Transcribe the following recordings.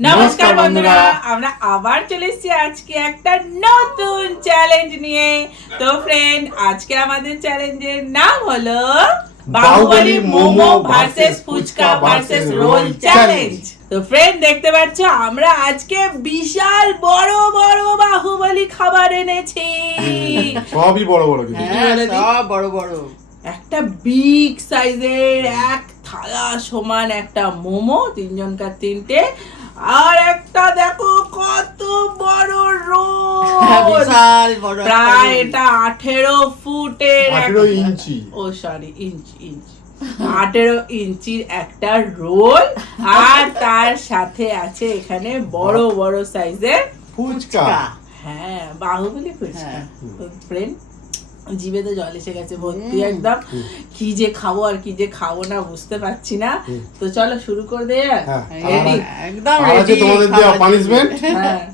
নমস্কার বন্ধুরা, আমরা আবার চলে এসেছি আজকে একটা নতুন চ্যালেঞ্জ নিয়ে। তো ফ্রেন্ড, আজকে আমাদের চ্যালেঞ্জের নাম হলো Baahubali momo versus fuchka versus roll challenge. তো ফ্রেন্ড, দেখতে পাচ্ছ আমরা আজকে বিশাল বড় বড় বাহুবলী খাবার এনেছি। সবই বড় বড় কিন্তু। সব বড় বড়। একটা বিগ সাইজের এক থালা সমান একটা মোমো, তিনজনকার তিনটে, আর একটা দেখো কত বড় রোল, বিশাল বড় একটা প্রায় রোল। এটা 18 ফুটের 18 ইঞ্চি। ও সরি, ইঞ্চি 18 ইঞ্চির একটা রোল, আর তার সাথে আছে এখানে বড় বড় সাইজের ফুচকা। হ্যাঁ, বাহুবলী ফুচকা। হ্যাঁ। ফ্রেন্ড, জিভে তো জল এসে গেছে ভর্তি একদম। কি যে খাবো আর কি যে খাবো না বুঝতে পারছি না। তো চলো শুরু করে দে। হ্যাঁ। রেডি? একদম আর আছে ready, তোমাদের দেওয়া খাবার পানিশমেন্ট। হ্যাঁ,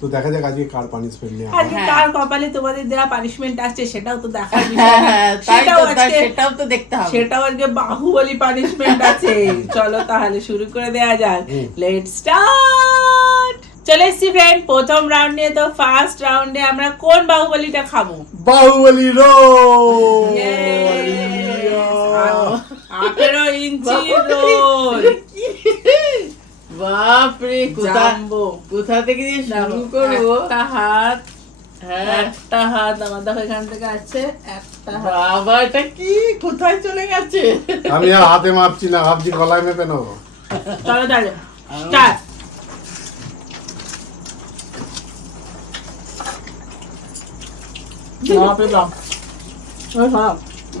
তো দেখা যাক আজকে কার পানিশমেন্ট নেওয়া হয়। আজকে কার কপালে তোমাদের দেওয়া পানিশমেন্ট আসছে সেটাও তো দেখার হ্যাঁ, বিষয় না। হ্যাঁ, তাই সেটাও তো, তাই আজকে সেটাও তো দেখতে হবে। সেটাও আজকে বাহুবলী পানিশমেন্ট আছে। চলো তাহলে শুরু করে দেওয়া যাক। Let's start. চলে এসছি ফ্রেন্ড প্রথম রাউন্ডে। তো ফার্স্ট রাউন্ডে আমরা কোন বাহুবলীটা খাবো? বাহুবলী রোল। 18 ইঞ্চি রোল। বাপরে, জাম্বো। কোথা থেকে দিয়ে শুরু করবো? একটা হাত, হ্যাঁ, একটা হাত আমার দেখো এখান থেকে আছে, একটা হাত। বাবা এটা কি কোথায় চলে গেছে? আমি আর হাতে মাপছি না, ভাবছি গলায় মেপে নেবো। চলো তাহলে স্টার্ট।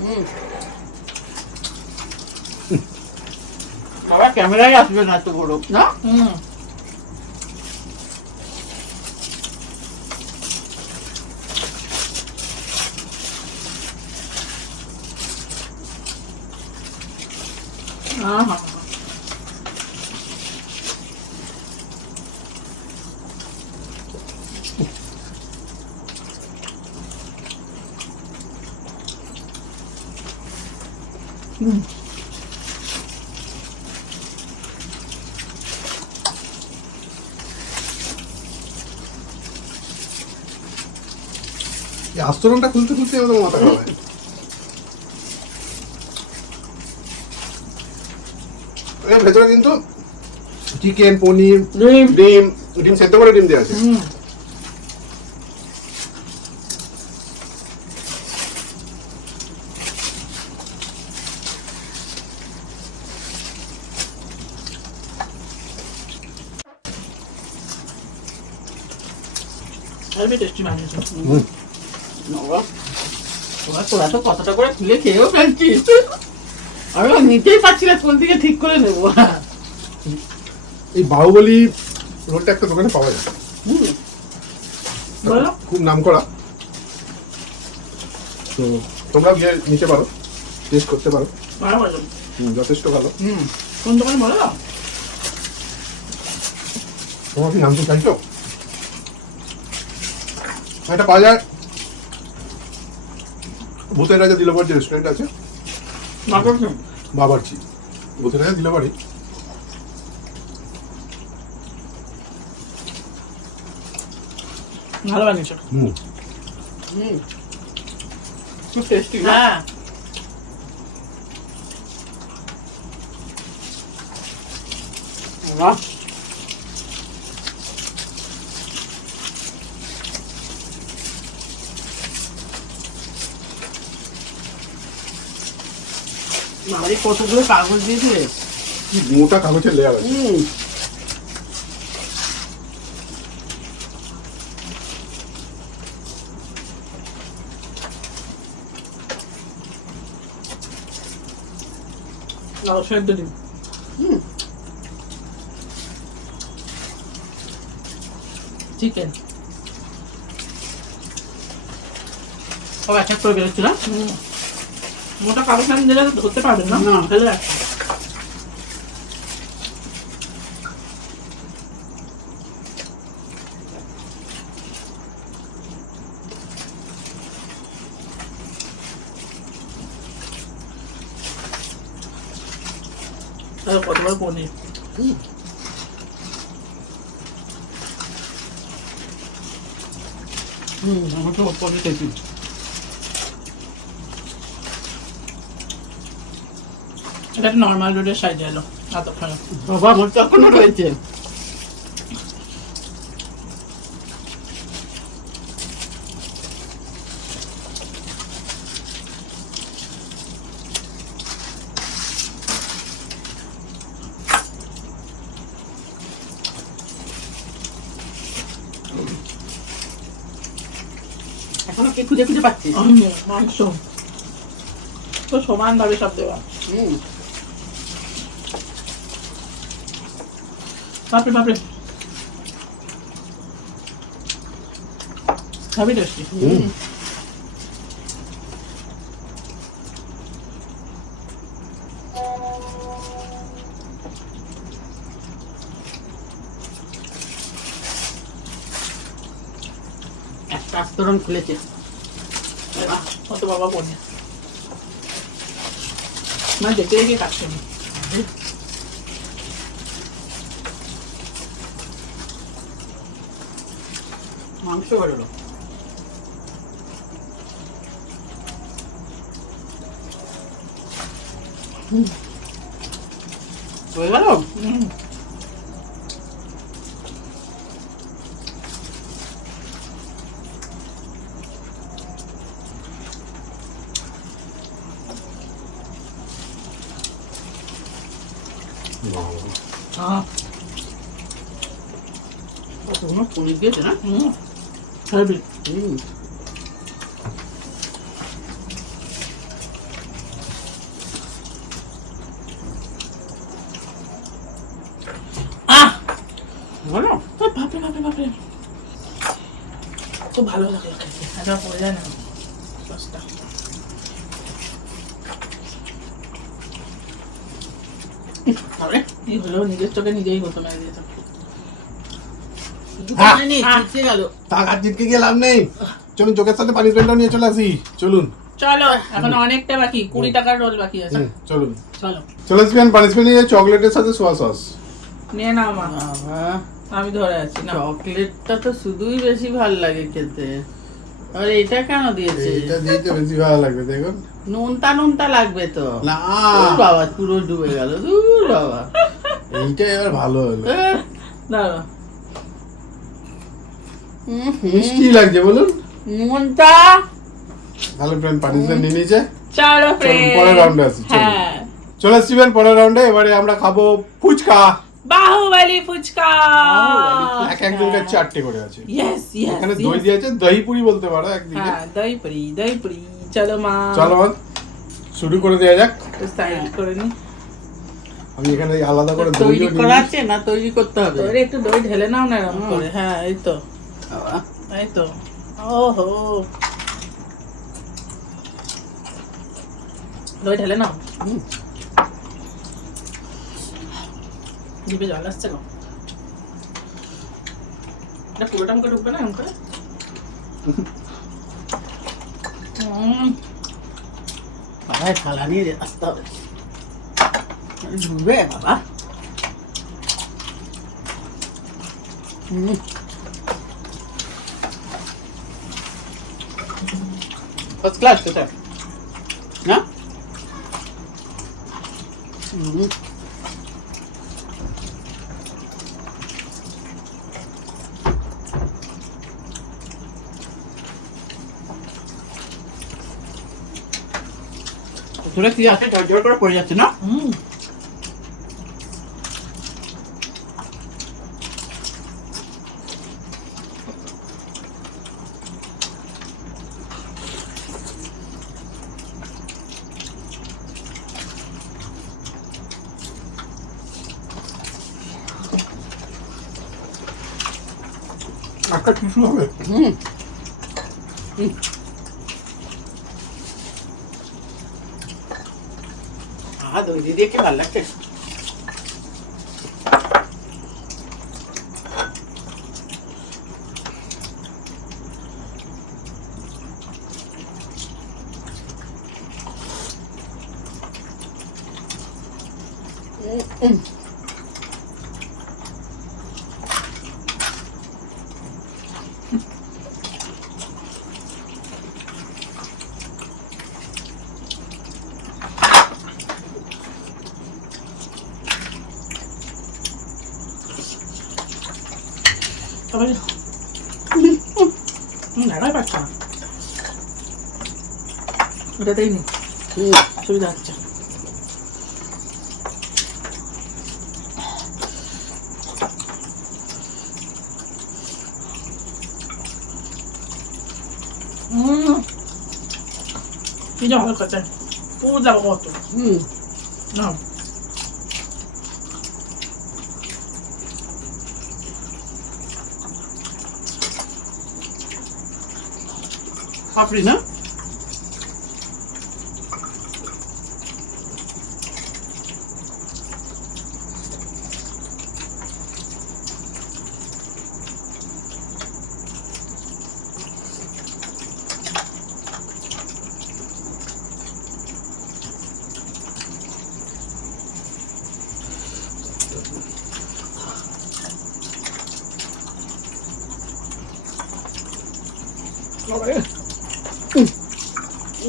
হুম। বাবা ক্যামেরায় আসবে না তো বড় না। এই আস্তরণটা খুলতে খুলতে আমাদের মাথা খারাপ হয়। এর ভেতরে কিন্তু চিকেন, পনির, ডিম সেদ্ধ করে ডিম দেওয়া আছে। বাবা, তোরা তো কতটা করে খুলে খেয়েও ফেলছিস। আমি নিতেই পারছি না কোন দিকে ঠিক করে নেবো। এই বাহুবলী রোলটা একটা দোকানে পাওয়া যায়, বলো। খুব নাম করা। তো তোমরাও গিয়ে নিতে পারো, টেস্ট করতে পারো। যথেষ্ট ভালো। কোন দোকানে বলো? তোমার কি নাম কি চাইছো? এটা পাওয়া যায় ভূতের রাজা দিলবর যে রেস্টুরেন্ট আছে, বাবারচি। ভূতের রাজা দিলবরই। ভালো বানিয়েছো। খুব টেস্টি। হ্যাঁ, বাহ, মামারি কতগুলো কাগজ দিয়েছে। কি মোটা কাগজের লেয়ার আছে। সেদ্ধ ডিম। চিকেন সব এক এক করে বেরোচ্ছি না। মোটা কাগজ না দিলে ধরতে পারবেন না। না। ফেলে রাখো। কত বড় পনির। আমার তো পরে খেয়েছি। এটা নর্মাল রোডের সাইজে এলো এতক্ষণ। বাবা আমার তো এখনো রয়েছে। এখনো কি খুঁজে খুঁজে পাচ্ছিস? মাংস তো সমান ভাবে সব দেওয়া। বাপরে বাপরে, সবই টেস্টি। একটা আস্তরণ খুলেছে। কত বাবা বনে না দেখতে দেখে কাটছে না। মাংস বেরোলো। হয়ে গেল। কতগুলো পনির দিয়েছে না? হেভি। ভালো। বাপরে বাপরে বাপরে, তো ভালো লাগলো খেতে। এটা পড়ে যায় না সসটা। আরে কি হলো, নিজের চোখে নিজেই হতো মেরে দিয়েছে। চিটকে গেল। তাক আর জিতকে গিয়ে লাভ নেই। চলুন চোখের সাথে পানিশমেন্টটাও নিয়ে চলে আসি। চলুন চলো, এখন অনেকটা বাকি, 20 টাকার রোল বাকি আছে। চলুন চলো চলে আসবেন পানিশমেন্ট নিয়ে চকলেটের সাথে সোয়া সস। নিয়ে নাও মা, বাবা আমি ধরে আছি না। চকলেটটা তো শুধুই বেশি ভালো লাগে খেতে। আর এটা কেন দিয়েছে? এটা দিতে বেশি ভালো লাগবে দেখুন। নুনতা নুনতা লাগবে তো। না দূর বাবা পুরো ডুবে গেল। দূর বাবা। এইটা এবার ভালো হলো। দাঁড়া, মিষ্টি লাগছে বলুন। নুনটা ভালো ফ্রেন্ড পানিশমেন্ট নিয়ে নিয়েছে। চলো চলুন পরের রাউন্ডে আসি। চলুন। হ্যাঁ, চলে আসবেন পরের রাউন্ডে। এবারে আমরা খাবো ফুচকা। বাহুবলী ফুচকা। এক একজনকে 4টে করে আছে। ইয়েস ইয়েস, এখানে দই দিয়েছে, দহি পুরি বলতে পারো একদিকে। হ্যাঁ দই পুরি, দই পুরি। চলো মা, চলো মা শুরু করে দেওয়া যাক। সাইড করে নি। আমি এখানে আলাদা করে তৈরি দইও করা নিয়ে আছে না তৈরি করতে হবে? তোরে একটু দই ঢেলে নাও না এরকম করে। হ্যাঁ এই তো, বাবা, এই তো। ওহো, দই ঢেলে নাও। জিভে জল আসছে গো। এটা পুরোটা মুখে ঢুকবে না এরকম করে? বাবা থালা নিয়ে আসতে হবে। ডুবে বাবা। ফার্স্ট ক্লাস তো স্যার না? তোরা কি আছে জোর করে পড়ে যাচ্ছে না? একটা টিস্যু হবে। দই দিয়ে কি ভালো লাগছে। সবাই লাগাই পারছে না ওটাতেই নেই সুবিধা হচ্ছে কি যাবো করতে পুরো যাবো কত না পাপড়ি না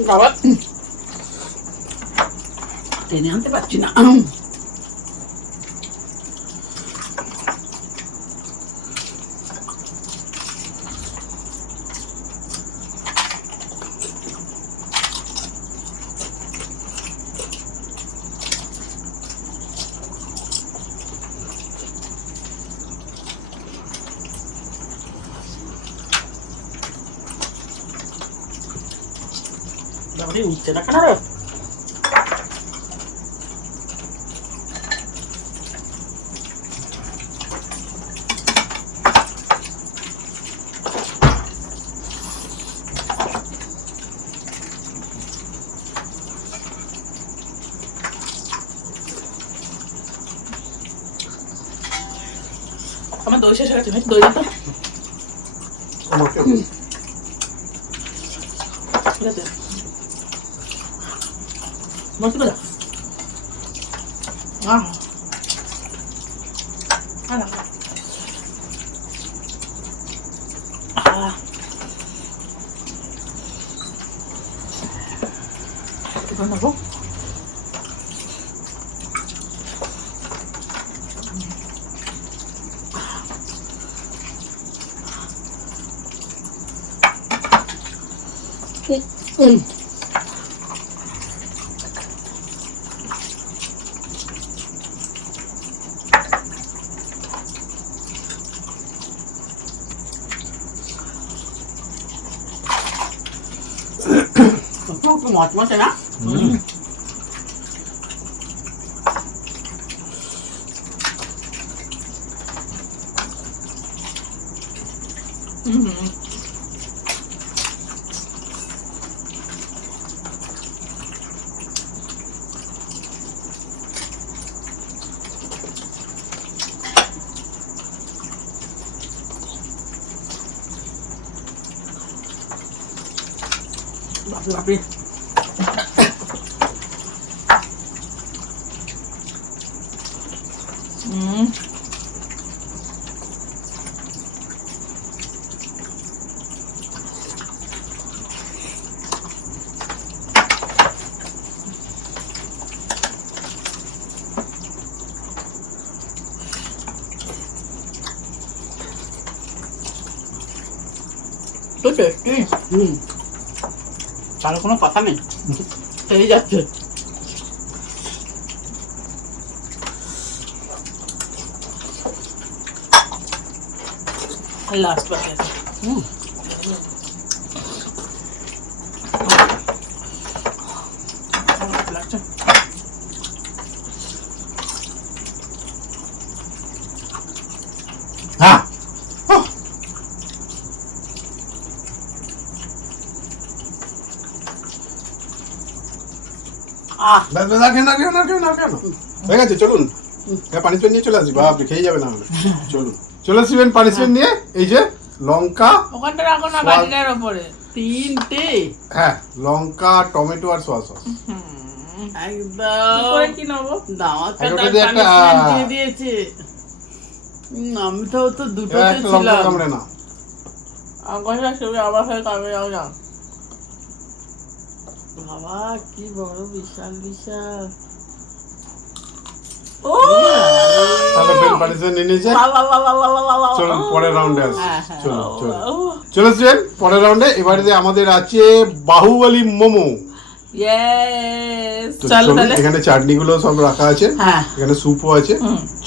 বাবা টেনে আনতে পারছি না বাবারে উঠছে না কেন রে আমার দই শেষ হয়ে গেছে দই তো আমাকে ঠিক আছে মস্ত করে নেবো একটু মচমচে না বাপরে তো টেস্টি তার কোনো কথা নেই এই যাচ্ছে লাস্ট বাকি আছে লাগছে হ্যাঁ না কেন হয়ে গেছে চলুন পানিশমেন্ট নিয়ে চলে আসি বাপ খেয়ে যাবে না চলুন চলে আসবেন পানিশমেন্ট নিয়ে এই যে লঙ্কা ওখানটা রাখো না বাটিটার উপরে তিনটে হ্যাঁ লঙ্কা টমেটো আর সয়া সস একদম কি নেবো দাওয়াতটা আর ওটা তার দিয়ে একটা, punishment দিয়ে দিয়েছে আমি তো দুটোতে একটা লঙ্কা ছিলাম কামড়ে না আকাশটা ছবি আবার হয়ে কামে যাও না বাবা কি বড় বিশাল বিশাল ও তাহলে বের পানিশমেন্ট নিয়ে নিয়েছে। বাবা, বাবা, বাবা, বাবা। চলুন পরের রাউন্ডে আসি। হ্যাঁ, হ্যাঁ। চলো চলো স্টুডেন্ট, পরের রাউন্ডে এবারে আমাদের আছে বাহুবলী মোমো। ইয়েস, তো চলো চলুন, তাহলে এখানে চাটনিগুলো সব রাখা আছে, হ্যাঁ। এখানে স্যুপও আছে।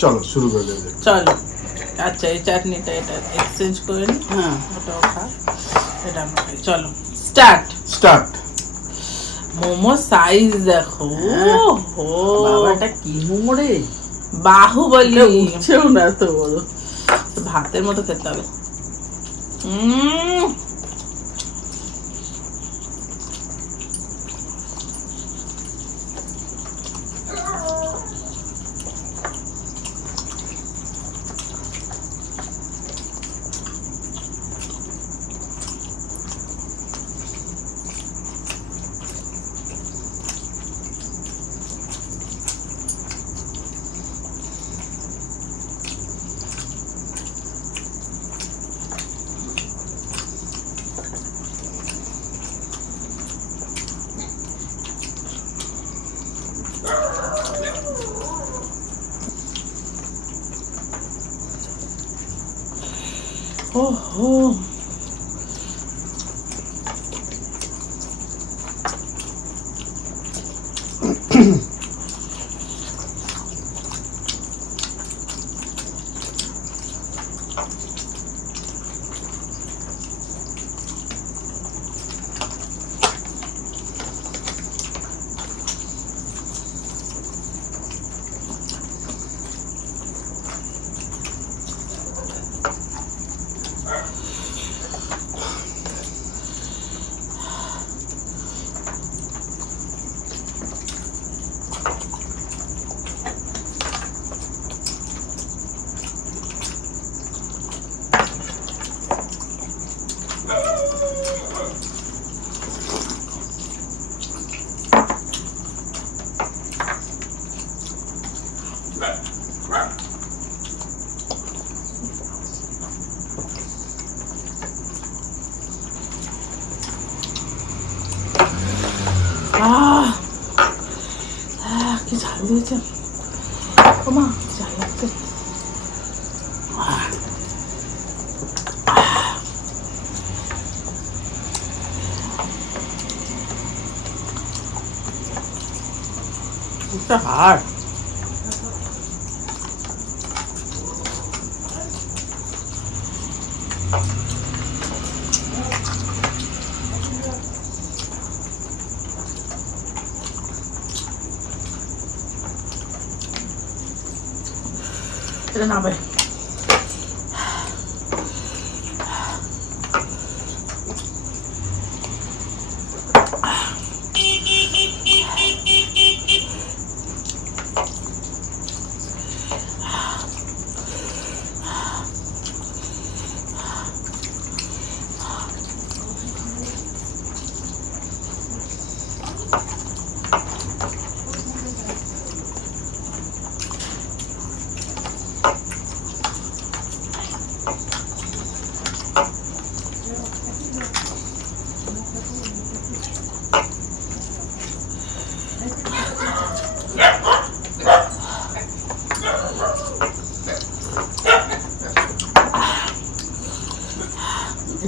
চলো শুরু করে দেওয়া যাক। চলো। আচ্ছা, এই চাটনিটা এটা এক্সচেঞ্জ করে নি, হ্যাঁ। ওটাও খা, এটা আমরা খাই। চলো স্টার্ট। স্টার্ট। মোমো সাইজ দেখো, ও বাবা, এটা কি মোমো রে? বাহুবলী, এটা উঠছেও না এত বড়। ভাতের মতো খেতে হবে। ওহো, কি ঝাল দিয়েছে, ওমা ঝাল লাগছে। এটা হার্ড। এটা নাবে।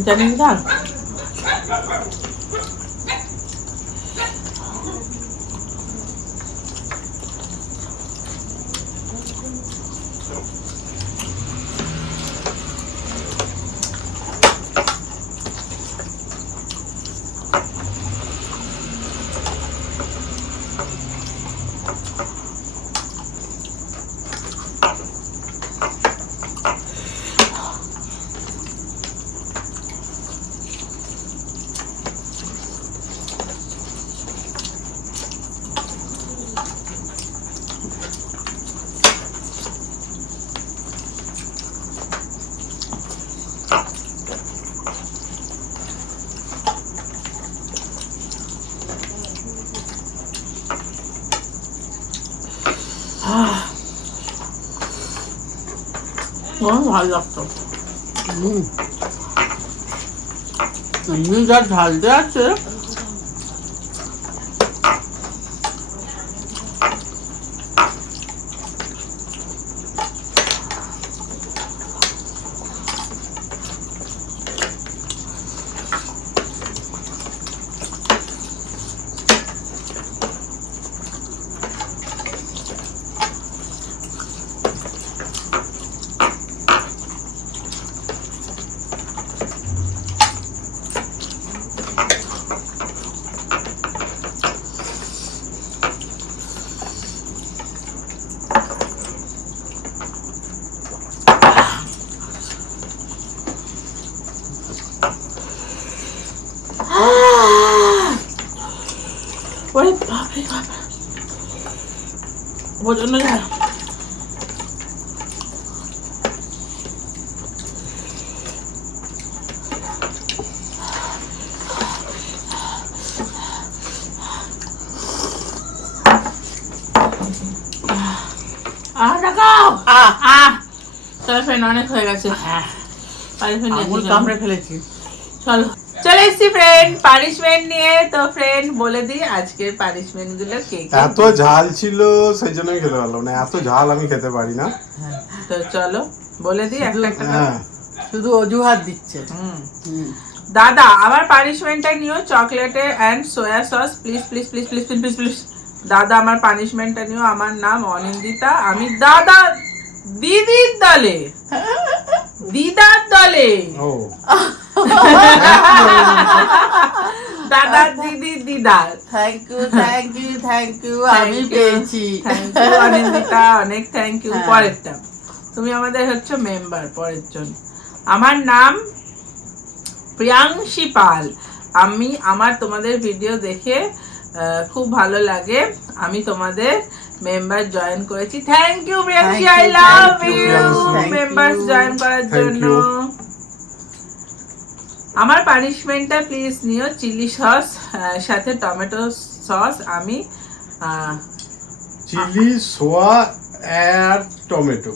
জানি না, ভালো লাগতো। এমনি যা ঝাল দেওয়া আছে, প্রচন্ড ঝাল। চলো ফ্রেন্ড, অনেক হয়ে গেছে। আঙুল কামড়ে ফেলেছি। চলো চলে এসছি ফ্রেন্ড পানিশমেন্ট নিয়ে। তো ফ্রেন্ড বলে দিই আজকের পানিশমেন্ট গুলো কে কে। এত ঝাল ছিল সেই জন্যই খেতে পারলাম না, এত ঝাল আমি খেতে পারি না। তো চলো বলে দিই একটা একটা করে। হ্যাঁ শুধু অজুহাত দিচ্ছে। দাদা আমার পানিশমেন্টটা নিও, চকলেটে and soya sauce please please please please please please please. দাদা আমার পানিশমেন্টটা নিও। আমার নাম অনিন্দিতা, আমি দাদা দিদির দলে, দিদার দলে। ও দাদা দিদি দিদার। Thank you thank you thank you, আমি পেয়েছি। থ্যাংক ইউ অনিন্দিতা, অনেক থ্যাংক ইউ। হ্যাঁ। পরেরটা তুমি আমাদের হচ্ছে মেম্বার। পরের জন আমার নাম প্রিয়াংশী পাল। আমি তোমাদের ভিডিও দেখে খুব ভালো লাগে, আমি তোমাদের মেম্বার জয়েন করেছি। Thank you Priyanshi, Thank I you, love thank you, you thank members you. Join করার Thank জন্য। you. আমার পানিশমেন্টটা প্লিজ নিও, চিলি সস সাথে টমেটো সস। আমি চিলি সোয়া আর টমেটো।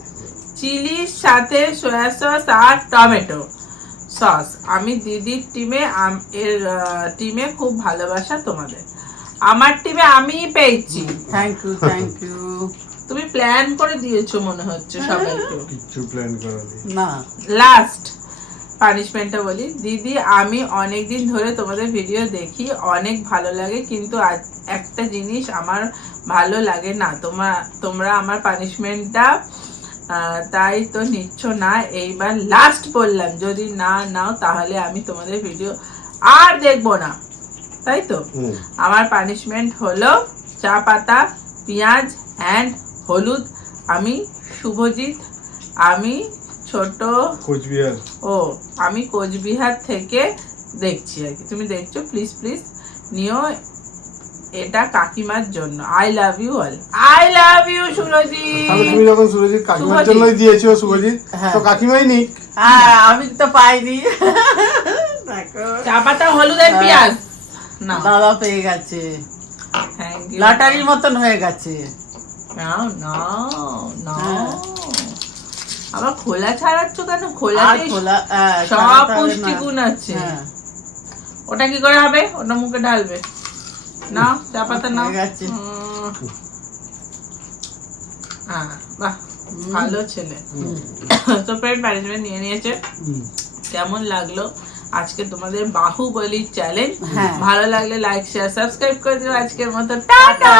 চিলির সাথে সয়া সস আর টমেটো সস। আমি দিদির টিমে, এর টিমে খুব ভালোবাসা তোমাদের। আমার টিমে আমি পেয়েছি। Thank you thank you. তুমি প্ল্যান করে দিয়েছো মনে হচ্ছে সবাইকে। কিছু প্ল্যান করানি। না লাস্ট পানিশমেন্টটা বলি, দিদি আমি অনেকদিন ধরে তোমাদের ভিডিও দেখি, অনেক ভালো লাগে, কিন্তু আজ একটা জিনিস আমার ভালো লাগে না, তোমরা আমার পানিশমেন্টটা তাই তো নিচ্ছ না। এইবার লাস্ট বললাম, যদি না নাও তাহলে আমি তোমাদের ভিডিও আর দেখবো না, তাই তো। আমার পানিশমেন্ট হলো চা পাতা, পেঁয়াজ অ্যান্ড হলুদ। আমি শুভজিৎ, আমি ছোট কোচবিহার। আমি কোচবিহার থেকে দেখছি আর কি, তুমি দেখছো। প্লিজ প্লিজ নিও, এটা কাকিমার জন্য। I love you all, I love you Surajit. তাহলে তুমি যখন সুরজিৎ কাকিমার শুভজিৎ। জন্যই দিয়েছো সুরজিৎ, হ্যাঁ। তো কাকিমাই নিক। হ্যাঁ আমি তো পাইনি। দেখো চা পাতা, হলুদ আর পেঁয়াজ না। দাদা পেয়ে গেছে, থ্যাংক ইউ। লটারির মতন হয়ে গেছে। নাও নাও নাও। হ্যাঁ। আবার খোলা ছাড়াচ্ছ কেন? আর খোলাতে খোলা সব ছাড়াতে হবে না। পুষ্টিগুণ আছে। হ্যাঁ, ওটা কি করে হবে? ওটা মুখে ঢালবে। নাও চা পাতা নাও। হয়ে গেছে। হ্যাঁ, বাহ ভালো ছেলে। তো ফ্রেন্ড পানিশমেন্ট নিয়ে নিয়েছে। কেমন লাগলো আজকে তোমাদের বাহুবলী চ্যালেঞ্জ? হ্যাঁ। ভালো লাগলে লাইক শেয়ার সাবস্ক্রাইব করে দিও। আজকের মতো টাটা।